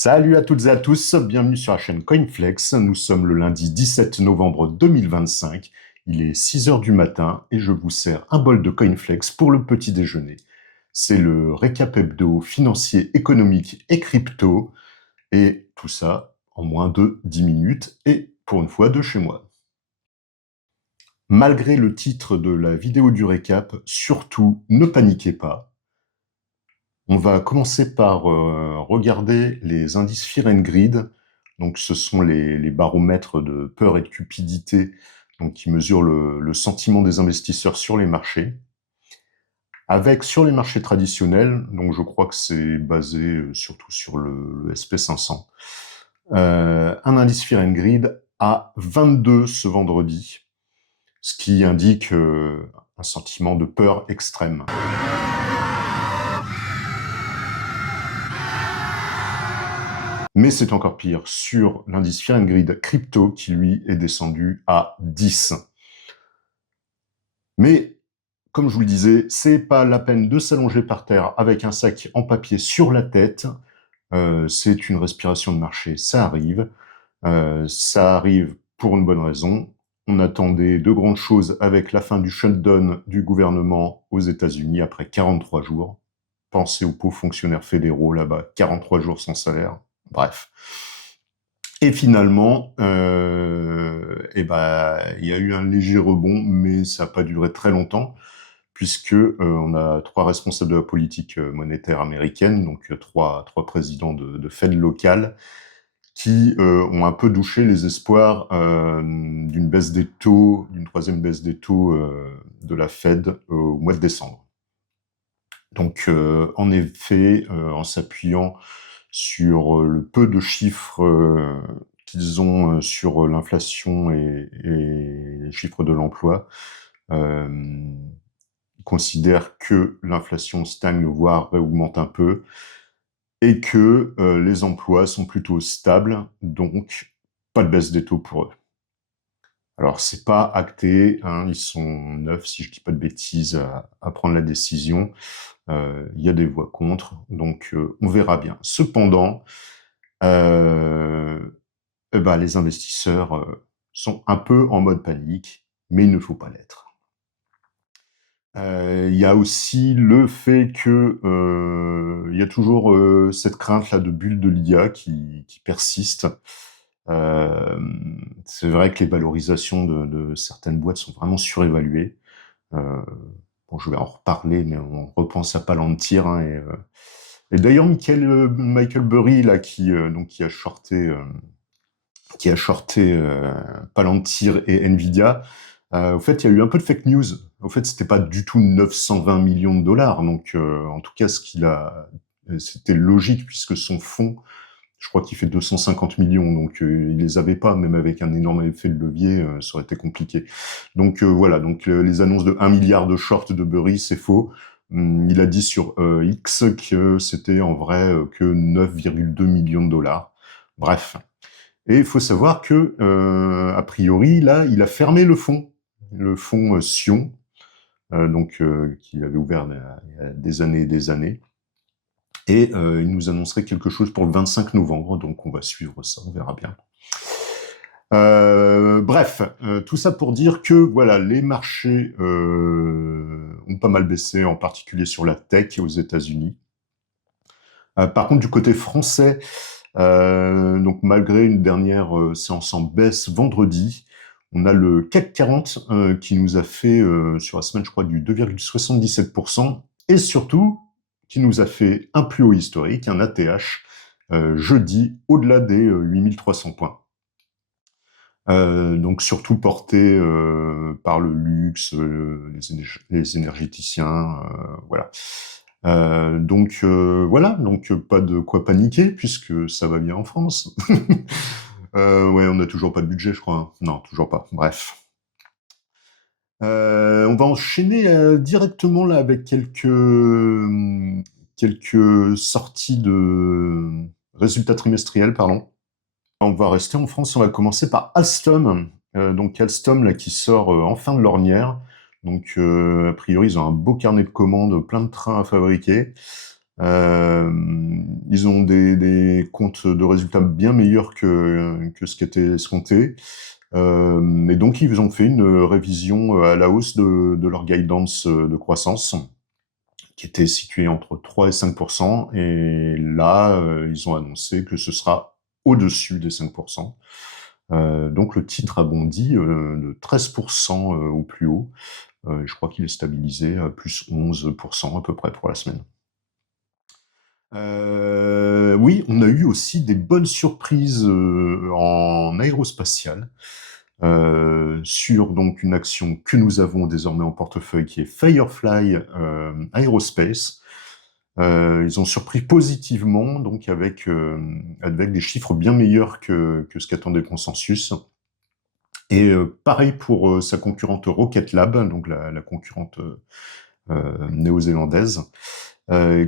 Salut à toutes et à tous, bienvenue sur la chaîne Coinflex. Nous sommes le lundi 17 novembre 2025. Il est 6 heures du matin et je vous sers un bol de Coinflex pour le petit déjeuner. C'est le récap hebdo financier, économique et crypto. Et tout ça en moins de 10 minutes et pour une fois de chez moi. Malgré le titre de la vidéo du récap, surtout ne paniquez pas. On va commencer par regarder les indices Fear and Greed. Donc, ce sont les baromètres de peur et de cupidité, donc qui mesurent le sentiment des investisseurs sur les marchés. Avec sur les marchés traditionnels, donc je crois que c'est basé surtout sur le SP500, un indice Fear and Greed à 22 ce vendredi, ce qui indique un sentiment de peur extrême. Mais c'est encore pire sur l'indice Fear and Greed crypto qui lui est descendu à 10. Mais comme je vous le disais, c'est pas la peine de s'allonger par terre avec un sac en papier sur la tête. C'est une respiration de marché, ça arrive. Ça arrive pour une bonne raison. On attendait de grandes choses avec la fin du shutdown du gouvernement aux États-Unis après 43 jours. Pensez aux pauvres fonctionnaires fédéraux là-bas, 43 jours sans salaire. Bref. Et finalement, il y a eu un léger rebond, mais ça n'a pas duré très longtemps, puisque on a trois responsables de la politique monétaire américaine, donc trois présidents de Fed local, qui ont un peu douché les espoirs d'une baisse des taux, d'une troisième baisse des taux de la Fed au mois de décembre. Donc, en effet, en s'appuyant sur le peu de chiffres qu'ils ont sur l'inflation et les chiffres de l'emploi, ils considèrent que l'inflation stagne, voire réaugmente un peu, et que les emplois sont plutôt stables, donc pas de baisse des taux pour eux. Alors, c'est pas acté, hein, ils sont 9, si je dis pas de bêtises, à prendre la décision. Il y a des voix contre, donc on verra bien. Cependant, les investisseurs sont un peu en mode panique, mais il ne faut pas l'être. Il y a aussi le fait que il y a toujours cette crainte là de bulle de l'IA qui persiste. C'est vrai que les valorisations de certaines boîtes sont vraiment surévaluées. Bon, je vais en reparler, mais on repense à Palantir. Hein, et d'ailleurs, Michael Burry là qui a shorté Palantir et Nvidia. Au fait, il y a eu un peu de fake news. Au fait, c'était pas du tout 920 millions de dollars. Donc, en tout cas, c'était logique puisque son fonds, je crois qu'il fait 250 millions. Donc, il les avait pas, même avec un énorme effet de levier, ça aurait été compliqué. Donc, voilà. Donc, les annonces de 1 milliard de short de Burry, c'est faux. Il a dit sur X que c'était en vrai que 9,2 millions de dollars. Bref. Et il faut savoir que, a priori, là, il a fermé le fonds Sion, qu'il avait ouvert il y a des années et des années. Et il nous annoncerait quelque chose pour le 25 novembre, donc on va suivre ça, on verra bien. Bref, tout ça pour dire que voilà, les marchés ont pas mal baissé, en particulier sur la tech aux États-Unis. Par contre, du côté français, donc malgré une dernière séance en baisse vendredi, on a le CAC 40 qui nous a fait sur la semaine, je crois, du 2,77%, et surtout qui nous a fait un plus haut historique, un ATH, jeudi, au-delà des 8300 points. Donc surtout porté par le luxe, les énergéticiens, voilà. Voilà, donc pas de quoi paniquer puisque ça va bien en France. Ouais, on n'a toujours pas de budget, je crois. Hein. Non, toujours pas. Bref. On va enchaîner directement là avec quelques sorties de résultats trimestriels, pardon. On va rester en France, on va commencer par Alstom. Donc Alstom là qui sort enfin de l'ornière. Donc a priori ils ont un beau carnet de commandes, plein de trains à fabriquer. Ils ont des comptes de résultats bien meilleurs que ce qui était escompté. Et donc, ils ont fait une révision à la hausse de leur guidance de croissance, qui était située entre 3 et 5%. Et là, ils ont annoncé que ce sera au-dessus des 5%. Donc, le titre a bondi de 13% au plus haut. Je crois qu'il est stabilisé à plus 11% à peu près pour la semaine. Oui, on a eu aussi des bonnes surprises en aérospatial sur donc une action que nous avons désormais en portefeuille qui est Firefly Aerospace. Ils ont surpris positivement, donc avec des chiffres bien meilleurs que ce qu'attendait le consensus. Et pareil pour sa concurrente Rocket Lab, donc la concurrente néo-zélandaise,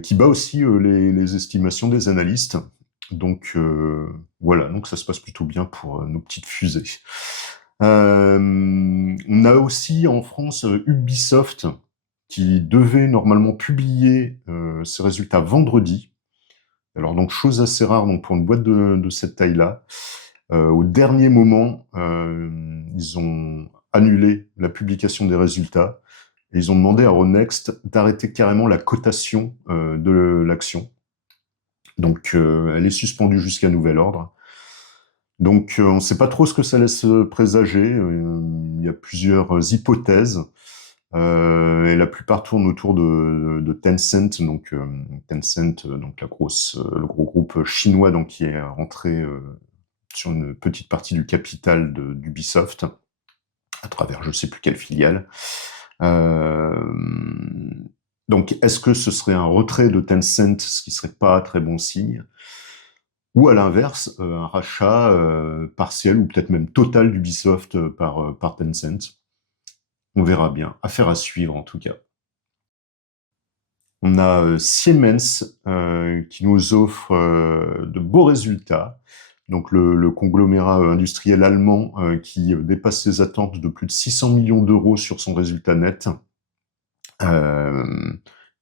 qui bat aussi les estimations des analystes. Donc voilà, donc ça se passe plutôt bien pour nos petites fusées. On a aussi en France Ubisoft qui devait normalement publier ses résultats vendredi. Alors donc chose assez rare donc pour une boîte de cette taille-là. Au dernier moment, ils ont annulé la publication des résultats et ils ont demandé à Euronext d'arrêter carrément la cotation de l'action. Donc elle est suspendue jusqu'à nouvel ordre. Donc on ne sait pas trop ce que ça laisse présager. Il y a plusieurs hypothèses. Et la plupart tournent autour de Tencent, donc Tencent, donc le gros groupe chinois, donc qui est rentré sur une petite partie du capital d'Ubisoft à travers je ne sais plus quelle filiale. Donc, est-ce que ce serait un retrait de Tencent, ce qui serait pas très bon signe, ou à l'inverse, un rachat partiel ou peut-être même total d'Ubisoft par Tencent? On verra bien. Affaire à suivre en tout cas. On a Siemens qui nous offre de beaux résultats. Donc le conglomérat industriel allemand qui dépasse ses attentes de plus de 600 millions d'euros sur son résultat net,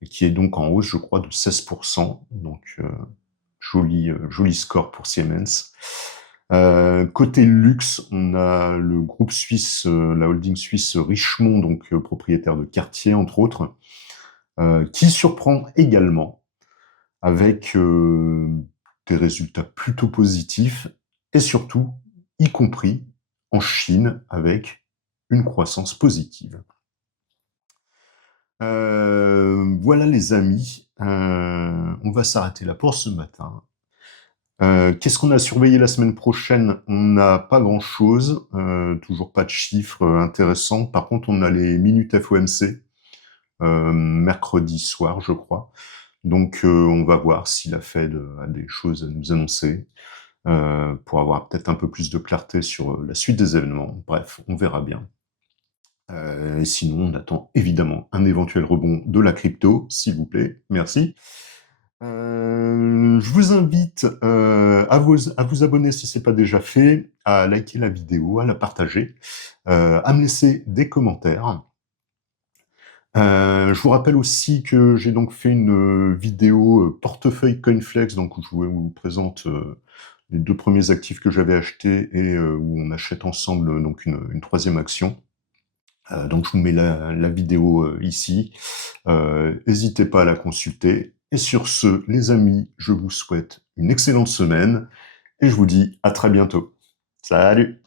qui est donc en hausse, je crois, de 16%. Donc joli score pour Siemens. Côté luxe, on a le groupe suisse, la holding suisse Richemont, donc propriétaire de Cartier entre autres, qui surprend également avec des résultats plutôt positifs et surtout, y compris en Chine, avec une croissance positive. Voilà les amis, on va s'arrêter là pour ce matin. Qu'est-ce qu'on a surveillé la semaine prochaine? On n'a pas grand-chose, toujours pas de chiffres intéressants. Par contre, on a les minutes FOMC, mercredi soir, je crois. Donc, on va voir si la Fed a des choses à nous annoncer pour avoir peut-être un peu plus de clarté sur la suite des événements. Bref, on verra bien. Et sinon, on attend évidemment un éventuel rebond de la crypto, s'il vous plaît. Merci. Je vous invite à vous abonner si ce n'est pas déjà fait, à liker la vidéo, à la partager, à me laisser des commentaires. Je vous rappelle aussi que j'ai donc fait une vidéo portefeuille Coinflex, donc où je vous présente les 2 premiers actifs que j'avais achetés et où on achète ensemble donc une troisième action. Donc je vous mets la vidéo ici. N'hésitez pas à la consulter. Et sur ce, les amis, je vous souhaite une excellente semaine et je vous dis à très bientôt. Salut!